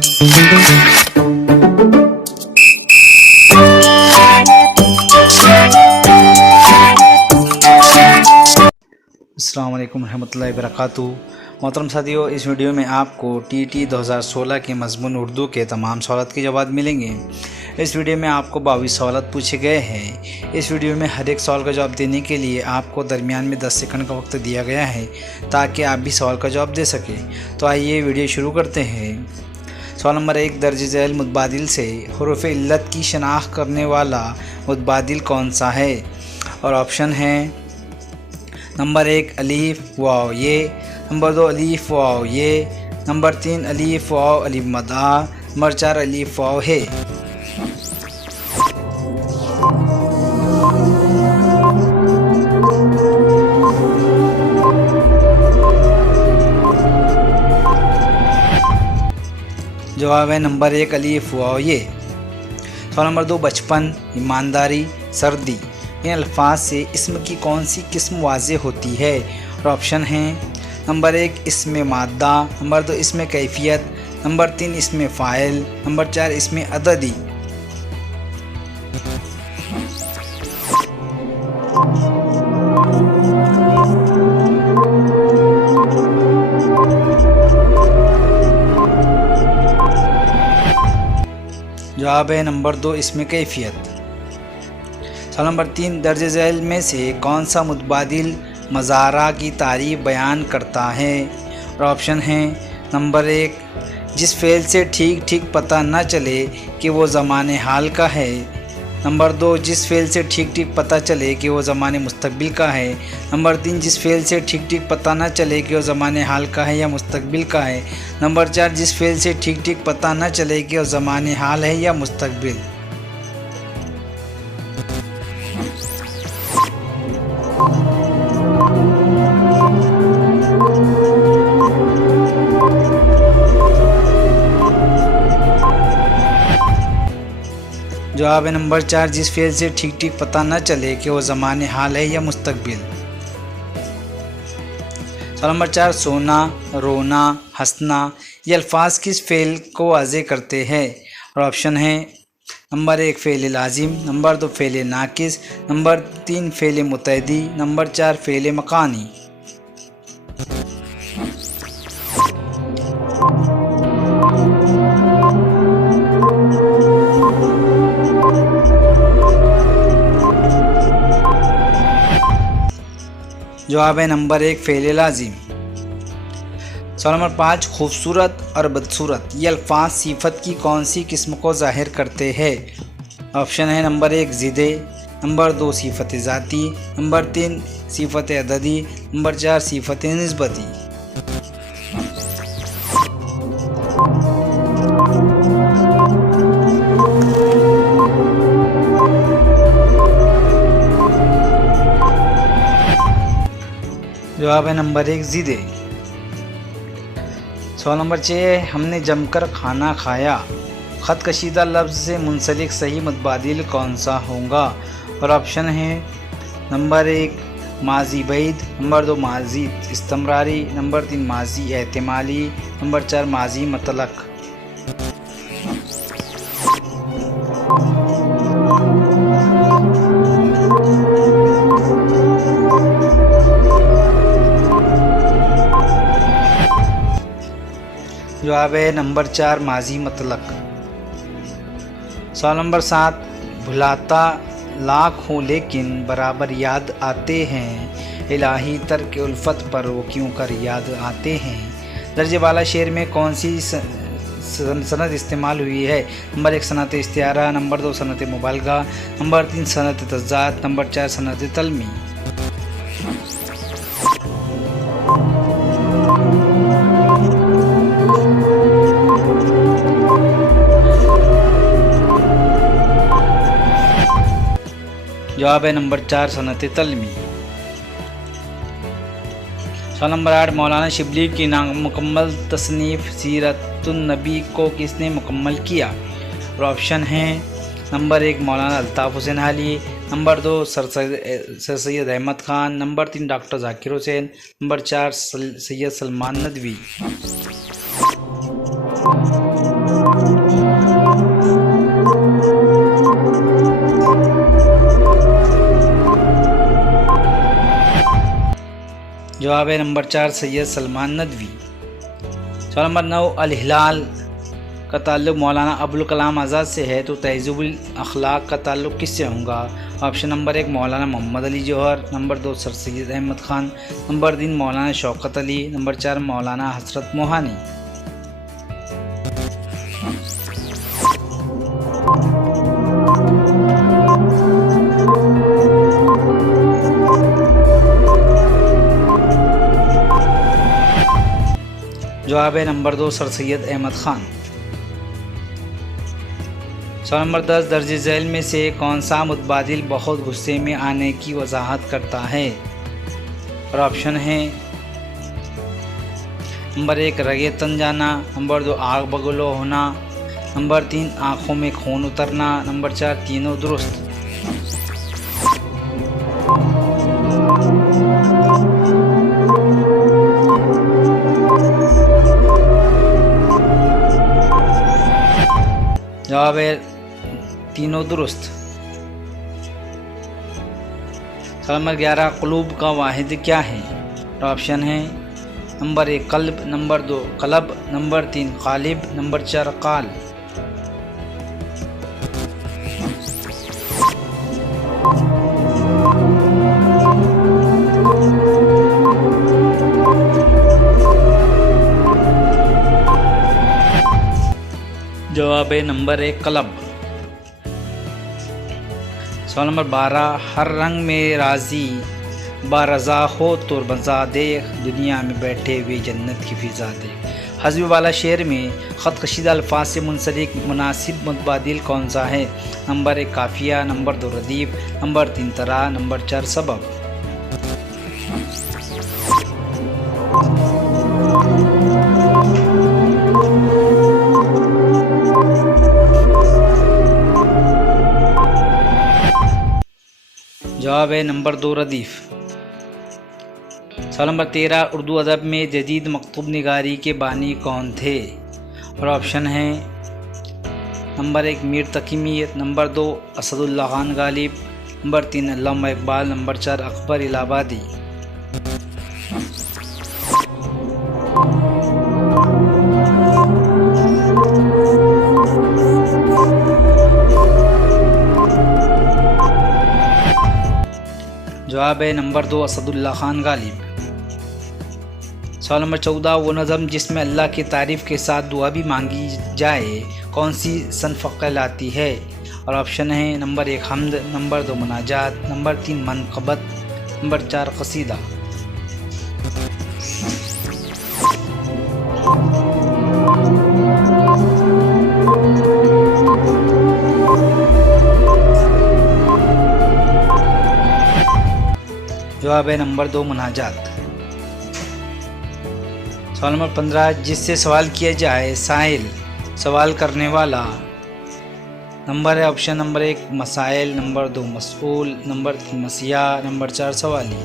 अस्सलाम वालेकुम रहमतुल्लाहि वबरकातुहू। मोहतरम साथियों, इस वीडियो में आपको टीटी 2016 के मज़मून उर्दू के तमाम सवालात के जवाब मिलेंगे। इस वीडियो में आपको 22 सवालात पूछे गए हैं। इस वीडियो में हर एक सवाल का जवाब देने के लिए आपको दरमियान में 10 सेकंड का वक्त दिया गया है ताकि आप भी सवाल का जवाब दे सकें। तो आइए वीडियो शुरू करते हैं। सवाल नंबर 1, दर्ज झैल मुतबादिल से हुरूफ इल्लत की शनाख्त करने वाला मुतबादिल कौन सा है? और ऑप्शन हैं नंबर 1 अलीफ वाव ये, नंबर 2 अलीफ वाव ये, नंबर 3 अलीफ वाव अलिफ मदा, नंबर 4 अलीफ वाव है। जवाब है नंबर 1 अलीफ वाव ये। सवाल नंबर 2, बचपन, ईमानदारी, सर्दी, इन अल्फाज से इस्म की कौन सी किस्म वाज़े होती है? और ऑप्शन हैं नंबर 1 इसमें मादा, नंबर 2 इसमें कैफियत, नंबर 3 इसमें फ़ाइल, नंबर 4 इसमें अददी। जवाब है नंबर 2 इसमें कैफियत। सवाल नंबर 3, दर्ज झैल में से कौन सा मुतबादिल मज़ारा की तारीफ़ बयान करता है? और ऑप्शन हैं नंबर 1 जिस फ़ेल से ठीक ठीक पता न चले कि वो ज़माने हाल का है, नंबर 2 जिस फ़ेल से ठीक ठीक पता चले कि वो ज़माने मुस्तकबिल का है, नंबर 3 जिस फ़ेल से ठीक ठीक पता न चले कि वो ज़माने हाल का है या मुस्तकबिल का है, नंबर 4 जिस फ़ेल से ठीक ठीक पता न चले कि वो ज़माने हाल है या मुस्तकबिल। जवाब है नंबर 4 जिस फ़ेल से ठीक ठीक पता न चले कि वो ज़माने हाल है या मुस्तकबिल। सवाल नंबर 4, सोना, रोना, हंसना, ये अल्फाज किस फ़ेल को वाज़े करते हैं? और ऑप्शन हैं नंबर 1 फ़ेल लाजिम, नंबर 2 फ़ेल नाकिस, नंबर 3 फ़ेल मुतअद्दी, नंबर 4 फ़ेल मकानी। जवाब है नंबर 1 फ़ेल लाजिम। सवाल नंबर 5, खूबसूरत और बदसूरत, ये अल्फाज सिफत की कौन सी किस्म को ज़ाहिर करते हैं? ऑप्शन है नंबर 1 ज़िदे, नंबर 2 सिफत ज़ाती, नंबर 3 सिफत अददी, नंबर 4 सिफत निस्बती। जवाब है नंबर 1 ज़िदे। सवाल नंबर 6, हमने जमकर खाना खाया, ख़त कशीदा लफ्ज़ से मुंसलिक सही मुतबादिल कौन सा होगा? और ऑप्शन है नंबर 1 माजी बैद, नंबर 2 माजी इस्तमरारी, नंबर 3 माजी एहतिमाली, नंबर 4 माजी मतलक। जवाब है नंबर 4 माजी मतलक। सवाल नंबर 7, भुलाता लाख हूँ लेकिन बराबर याद आते हैं, इलाही तर्क उल्फत पर वो क्यों कर याद आते हैं। दर्जे वाला शेर में कौन सी सनद इस्तेमाल हुई है? नंबर 1 सनत इस्तिआरा, नंबर 2 सनत मुबालगा, नंबर 3 सनत तज़ाद, नंबर 4 सनत तलमी। जवाब है नंबर 4 सनत तलमी। सवाल नंबर 8, मौलाना शिबली की नामुकम्मल तसनीफ़ सीरतुन नबी को किसने मुकम्मल किया? और ऑप्शन हैं number 1 Maulana Altaf Hussain Ali, number 2 sir Syed Ahmad Khan, number 3 doctor Zakir Hussain, number 4 Syed Salman Nadvi. जवाब है नंबर 4 सैयद सलमान नदवी। सवाल नंबर 9 अल हिलाल का ताल्लुक़ मौलाना अबुल कलाम आज़ाद से है तो तहज़ीबुल अखलाक का ताल्लुक़ किससे होगा? ऑप्शन नंबर 1 मौलाना Mohammad Ali Jauhar, number 2 sir Syed Ahmad Khan, number 3 मौलाना शौकत अली, नंबर 4 मौलाना हसरत मोहानी। जवाब है नंबर 2 सर सैयद अहमद ख़ान। सवाल नंबर 10 दर्ज झैल में से कौन सा मुतबादिल बहुत गुस्से में आने की वजाहत करता है? और ऑप्शन है नंबर 1 रगे तन जाना, नंबर 2 आग बगलो होना, नंबर 3 आँखों में खून उतरना, नंबर 4 तीनों दुरुस्त। जवाब है तीनों दुरुस्त। सवाल नंबर 11 क़ुलूब का वाहिद क्या है? ऑप्शन है नंबर 1 क़ल्ब, नंबर 2 क़लब, नंबर 3 क़ालिब, नंबर 4 क़ाल। जवाब है नंबर 1 क़लब। सवाल नंबर 12 हर रंग में राज़ी बारज़ा हो तो मज़ा देख, दुनिया में बैठे हुए जन्नत की फ़िज़ा देख। हज़्ब वाला शेर में ख़त कशीदा अल्फाज से मुंसलिक मुनासिब मुतबादिल कौन सा है? नंबर 1 काफ़िया, नंबर 2 रदीफ़, नंबर 3 तरा, नंबर 4 सबब। जवाब है नंबर 2 रदीफ़। सवाल नंबर 13 उर्दू अदब में जदीद मकतूब निगारी के बानी कौन थे? और ऑप्शन है नंबर 1 मीर तकी मीर, नंबर 2 असदुल्ला खान गालिब, नंबर 3 अल्लामा इकबाल, नंबर 4 अकबर इलाहाबादी। जवाब है नंबर 2 असदुल्ला खान गालिब। सवाल नंबर 14 वो नज़म जिसमें अल्लाह की तारीफ़ के साथ दुआ भी मांगी जाए कौन सी सनफ़ कहलाती है? और ऑप्शन है नंबर 1 हम्द, नंबर 2 मुनाजात, नंबर 3 मनक़बत, नंबर 4 क़सीदा। जवाब है नंबर 2 मुनाजात। सवाल नंबर 15 जिससे सवाल किया जाए साइल सवाल करने वाला। नंबर है ऑप्शन नंबर 1 मसाइल, नंबर 2 मसऊल, नंबर 3 मसिया, नंबर 4 सवाली।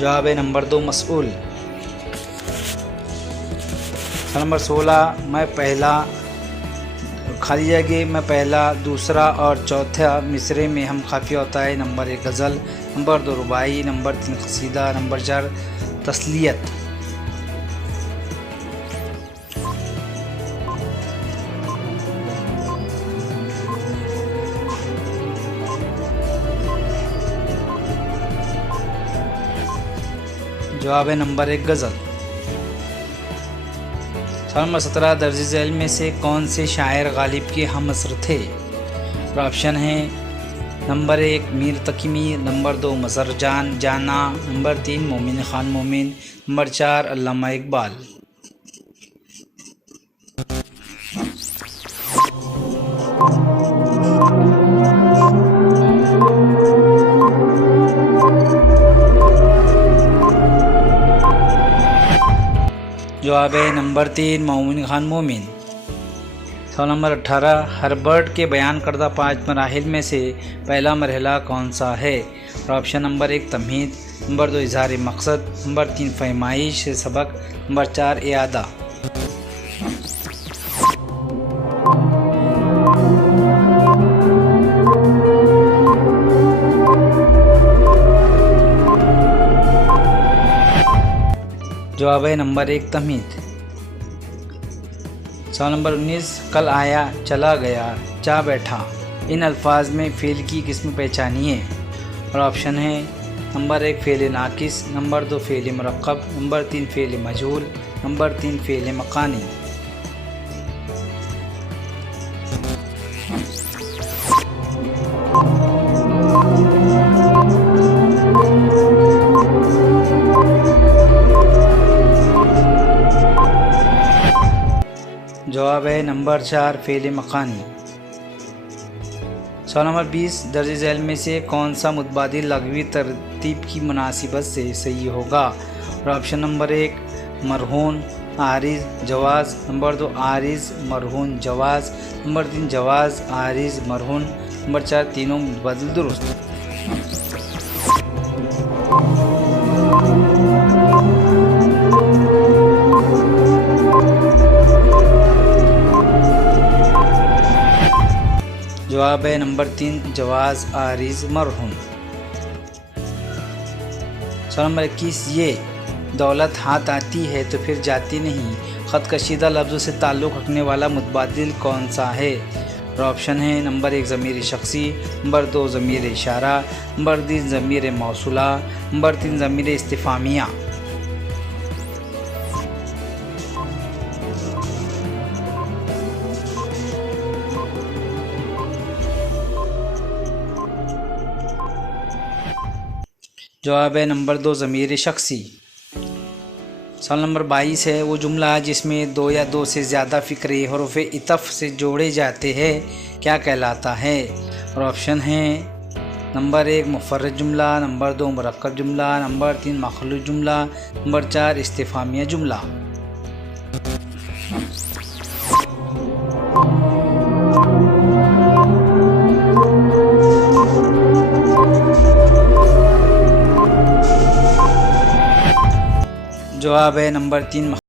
जवाब है नंबर 2 मसऊल। नंबर 16 मैं पहला खाली जगह में पहला, दूसरा और चौथा मिसरे में हम काफ़िया होता है। नंबर 1 गज़ल, नंबर 2 रुबाई, नंबर 3 क़सीदा, नंबर 4 तस्लियत। जवाब है नंबर 1 गज़ल। सवाल नंबर 17 दर्ज झैल में से कौन से शायर गालिब के हम असर थे? ऑप्शन है नंबर 1 मीर तकी मीर, नंबर 2 मज़र जान जाना, नंबर 3 मोमिन ख़ान मोमिन, नंबर 4 अल्लामा इकबाल। जवाब है नंबर 3 मोमिन ख़ान मोमिन। सवाल नंबर 18 हर्बर्ट के बयान करदा 5 मराहिल में से पहला मरहला कौन सा है? और ऑप्शन नंबर 1 तमहीद, नंबर 2 इजहार मकसद, नंबर 3 फरमाइश सबक, नंबर 4 इयादा। जवाब है नंबर 1 तमीद। सवाल नंबर 19 कल आया चला गया जा बैठा, इन अल्फाज में फ़ेल की किस्म पहचानिए। और ऑप्शन है नंबर 1 फ़ेल नाकिस, नंबर 2 फ़ेल मुरक्कब, नंबर 3 फ़ेल मजहूल, नंबर 3 फ़ेल मकानी। जवाब है नंबर 4 फ़ेल मकानी। सवाल नंबर 20 दर्ज झैल में से कौन सा मुतबादिल लग़वी तरतीब की मुनासिबत से सही होगा। और ऑप्शन नंबर 1 मरहून आरिज़ जवाज़, नंबर 2 आरिज़ मरहून जवाज़, नंबर 3 जवाज़ आरिज़ मरहून, नंबर 4 तीनों मुतबादिल दुरुस्त। जवाब है नंबर 3 जवाज़ आरिज़ मरहून। सवाल नंबर 21 ये दौलत हाथ आती है तो फिर जाती नहीं, ख़त कशीदा लफ्ज़ों से ताल्लुक़ रखने वाला मुतबादिल कौन सा है। और ऑप्शन है नंबर 1 ज़मीर शख्सी, नंबर 2 ज़मीर इशारा, नंबर 3 ज़मीर मौसूला, नंबर 3 ज़मीर इस्तिफ़ामिया। जवाब है नंबर 2 ज़मीर शख्सी। सवाल नंबर 22 है वो जुमला जिसमें 2 या 2 से ज़्यादा फ़िक्रे हरूफ़ इतफ़ से जोड़े जाते हैं क्या कहलाता है। और ऑप्शन है नंबर 1 मुफ़र्रद जुमला, नंबर 2 मुरक्कब जुमला, नंबर 3 मख़लूत जुमला, नंबर 4 इस्तिफ़ामिया जुमला। जवाब है नंबर 3